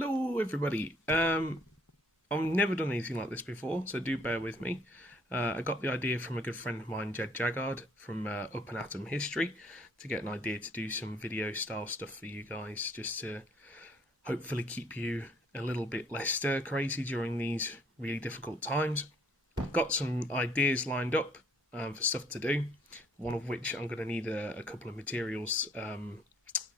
Hello, everybody. I've never done anything like this before, so do bear with me. I got the idea from a good friend of mine, Jed Jaggard, from Up and Atom History, to get an idea to do some video style stuff for you guys, just to hopefully keep you a little bit less stir crazy during these really difficult times. Got some ideas lined up for stuff to do, one of which I'm going to need a couple of materials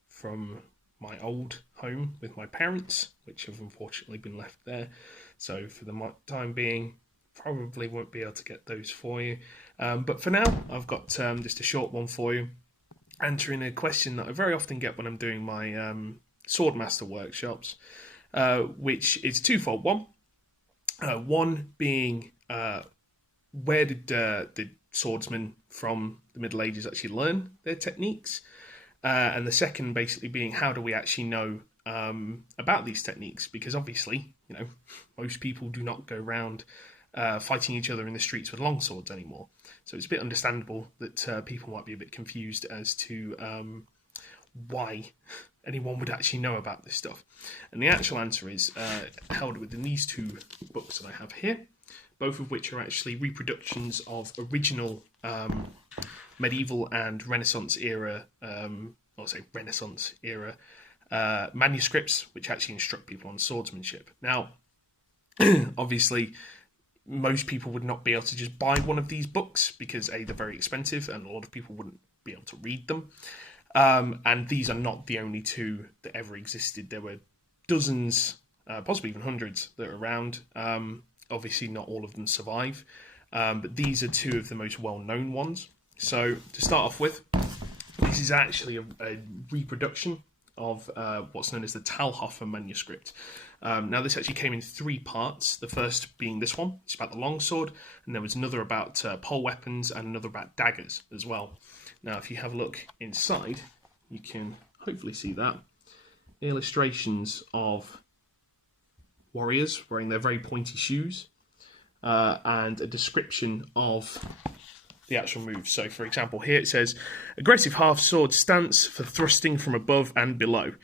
from my old home with my parents, which have unfortunately been left there. So for the time being, probably won't be able to get those for you. But for now, I've got just a short one for you, answering a question that I very often get when I'm doing my Swordmaster workshops, which is twofold. One being, where did the swordsmen from the Middle Ages actually learn their techniques? And the second basically being, how do we actually know about these techniques? Because obviously, most people do not go around fighting each other in the streets with longswords anymore. So it's a bit understandable that people might be a bit confused as to why anyone would actually know about this stuff. And the actual answer is held within these two books that I have here, both of which are actually reproductions of original medieval and Renaissance era, manuscripts, which actually instruct people on swordsmanship. Now, obviously, most people would not be able to just buy one of these books because A, they're very expensive and a lot of people wouldn't be able to read them. And these are not the only two that ever existed. There were dozens, possibly even hundreds that are around. Obviously, not all of them survive, but these are two of the most well-known ones. So, to start off with, this is actually a reproduction of what's known as the Talhofer manuscript. Now, this actually came in three parts. The first being this one, it's about the longsword, and there was another about pole weapons and another about daggers as well. Now, if you have a look inside, you can hopefully see that. Illustrations of warriors wearing their very pointy shoes, and a description of the actual moves. So, for example, here it says, aggressive half-sword stance for thrusting from above and below.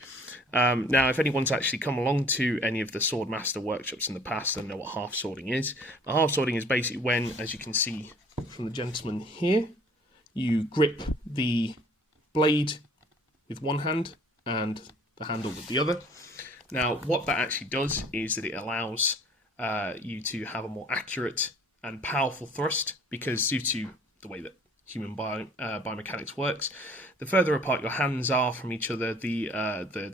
Now, if anyone's actually come along to any of the Swordmaster workshops in the past and know what half-swording is, the half-swording is basically when, as you can see from the gentleman here, you grip the blade with one hand and the handle with the other. Now, what that actually does is that it allows you to have a more accurate and powerful thrust, because due to the way that human biomechanics works, the further apart your hands are from each other, the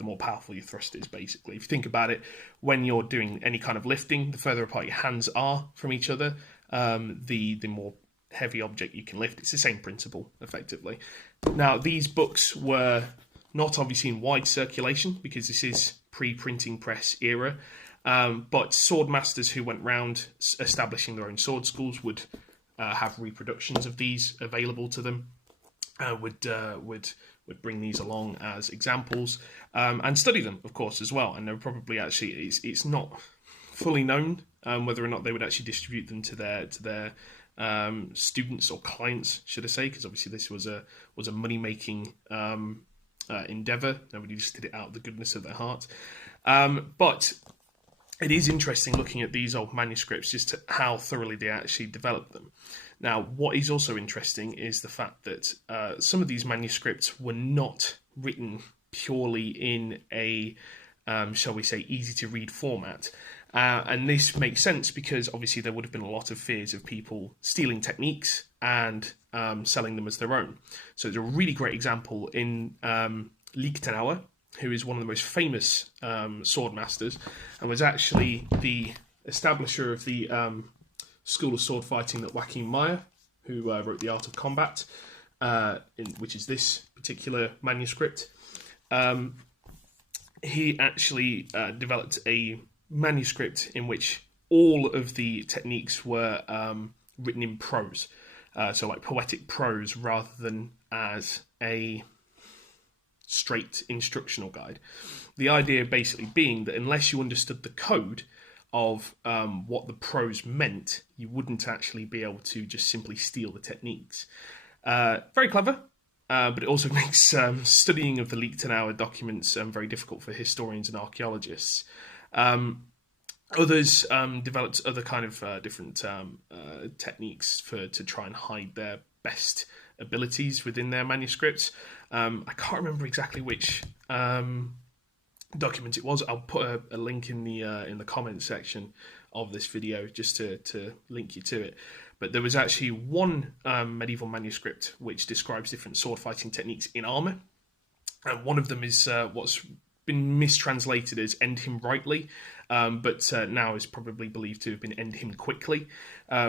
more powerful your thrust is, basically. If you think about it, when you're doing any kind of lifting, the further apart your hands are from each other, the more heavy object you can lift. It's the same principle, effectively. Now, these books were not obviously in wide circulation, because this is pre-printing press era, but swordmasters who went round establishing their own sword schools would have reproductions of these available to them, would bring these along as examples, and study them, of course, as well. And they're probably actually, it's not fully known whether or not they would actually distribute them to their students or clients, should I say, because obviously this was a money-making endeavour. Nobody just did it out of the goodness of their heart. But it is interesting looking at these old manuscripts, just to how thoroughly they actually developed them. Now, what is also interesting is the fact that some of these manuscripts were not written purely in a, shall we say, easy-to-read format. And this makes sense because obviously there would have been a lot of fears of people stealing techniques and selling them as their own. So there's a really great example in Liechtenauer, who is one of the most famous sword masters, and was actually the establisher of the school of sword fighting that Joachim Meyer, who wrote The Art of Combat, which is this particular manuscript. He actually developed a manuscript in which all of the techniques were written in prose, so like poetic prose rather than as a straight instructional guide. The idea basically being that unless you understood the code of what the prose meant, you wouldn't actually be able to just simply steal the techniques. Very clever, but it also makes studying of the Liechtenauer documents very difficult for historians and archaeologists. Others developed other kind of different techniques to try and hide their best abilities within their manuscripts. I can't remember exactly which document it was. I'll put a link in the comments section of this video just to link you to it. But there was actually one medieval manuscript which describes different sword fighting techniques in armour, and one of them is what's been mistranslated as "end him rightly," but now is probably believed to have been "end him quickly,"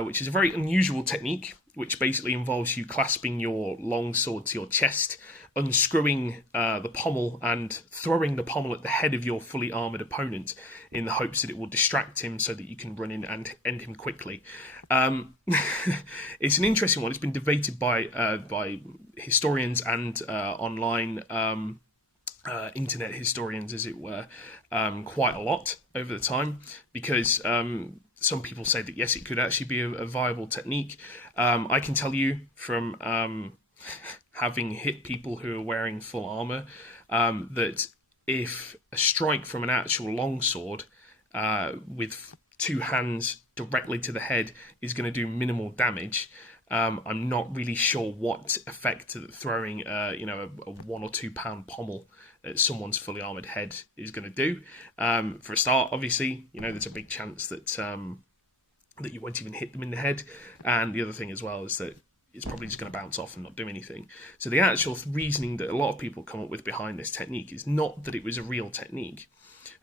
which is a very unusual technique, which basically involves you clasping your long sword to your chest, unscrewing the pommel and throwing the pommel at the head of your fully armoured opponent in the hopes that it will distract him so that you can run in and end him quickly. It's an interesting one. It's been debated by historians and online internet historians, as it were, quite a lot over the time, because some people say that yes, it could actually be a viable technique. I can tell you from having hit people who are wearing full armor that if a strike from an actual longsword with two hands directly to the head is going to do minimal damage, I'm not really sure what effect throwing a 1 or 2 pound pommel at someone's fully armored head is going to do. For a start, obviously, there's a big chance that that you won't even hit them in the head, and the other thing as well is that it's probably just going to bounce off and not do anything. So the actual reasoning that a lot of people come up with behind this technique is not that it was a real technique,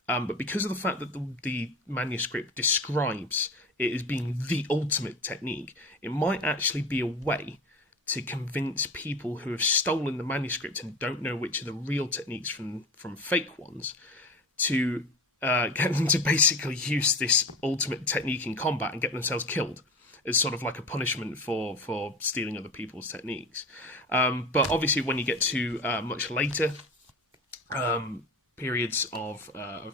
but because of the fact that the manuscript describes it as being the ultimate technique, it might actually be a way to convince people who have stolen the manuscript and don't know which are the real techniques from fake ones to get them to basically use this ultimate technique in combat and get themselves killed as sort of like a punishment for stealing other people's techniques. But obviously when you get to much later periods of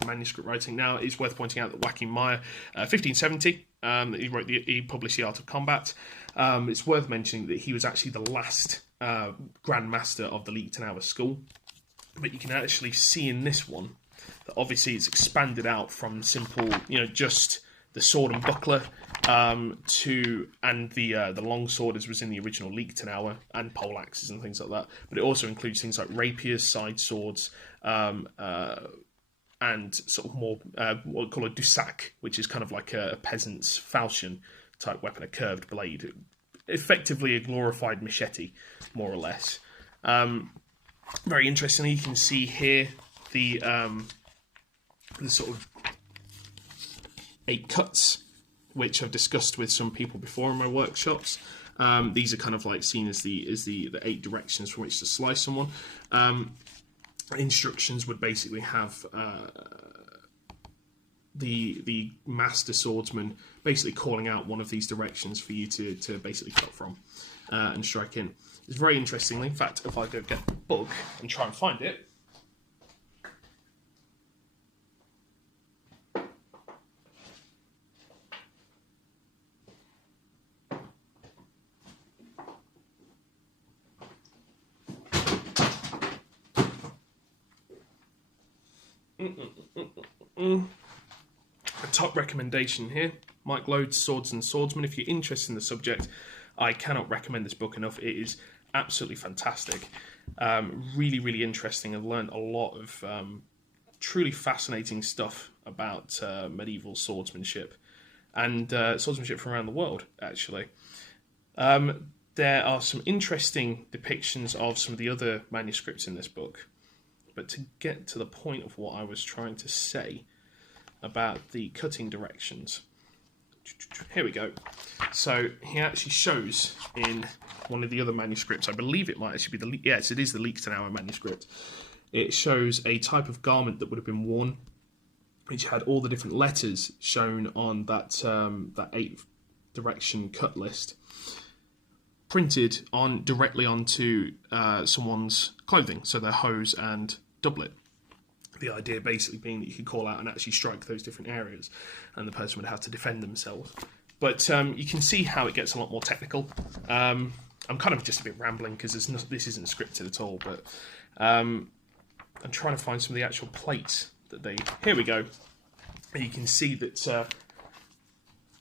manuscript writing, now it's worth pointing out that Joachim Meyer, 1570, he published The Art of Combat. It's worth mentioning that he was actually the last Grand Master of the Liechtenauer school, but you can actually see in this one that obviously it's expanded out from simple, just the sword and buckler to the long sword as was in the original Liechtenauer, and pole axes and things like that. But it also includes things like rapiers, side swords, and sort of more what we call a dusac, which is kind of like a peasant's falchion type weapon, a curved blade, effectively a glorified machete, more or less. Very interestingly, you can see here the sort of 8 cuts, which I've discussed with some people before in my workshops. These are kind of like seen as the 8 directions from which to slice someone. Instructions would basically have the master swordsman basically calling out one of these directions for you to basically cut from and strike in. It's very interestingly, in fact, if I go get the book and try and find it, a top recommendation here, Mike Lode's Swords and Swordsmen. If you're interested in the subject, I cannot recommend this book enough. It is absolutely fantastic, really, really interesting. I've learned a lot of truly fascinating stuff about medieval swordsmanship and swordsmanship from around the world, actually. There are some interesting depictions of some of the other manuscripts in this book. But to get to the point of what I was trying to say about the cutting directions, here we go. So he actually shows in one of the other manuscripts, I believe it might actually be yes, it is the Liechtenauer manuscript. It shows a type of garment that would have been worn, which had all the different letters shown on that 8 direction cut list, printed directly onto someone's clothing, so their hose and doublet. The idea basically being that you could call out and actually strike those different areas, and the person would have to defend themselves. But you can see how it gets a lot more technical. I'm kind of just a bit rambling because this isn't scripted at all, but I'm trying to find some of the actual plates that they... Here we go. And you can see that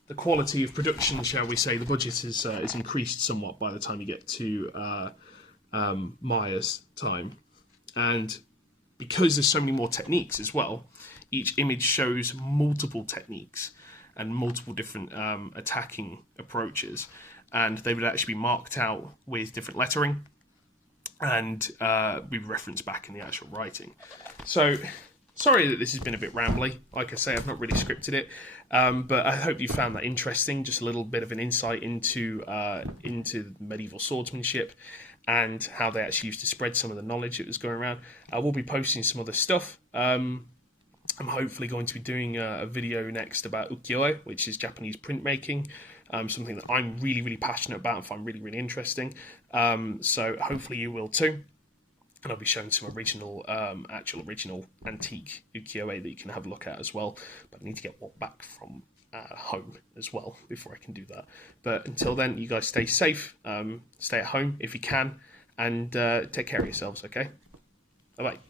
the quality of production, shall we say, the budget is increased somewhat by the time you get to Maya's time. And because there's so many more techniques as well, each image shows multiple techniques and multiple different attacking approaches, and they would actually be marked out with different lettering and be referenced back in the actual writing. So, sorry that this has been a bit rambly. Like I say, I've not really scripted it, but I hope you found that interesting. Just a little bit of an insight into medieval swordsmanship and how they actually used to spread some of the knowledge that was going around. I will be posting some other stuff. I'm hopefully going to be doing a video next about ukiyo-e, which is Japanese printmaking, something that I'm really, really passionate about and find really, really interesting. So hopefully you will too. And I'll be showing some original, actual original antique ukiyo-e that you can have a look at as well. But I need to get one back from home as well before I can do that. But until then, you guys stay safe, stay at home if you can, and take care of yourselves, okay? Bye-bye.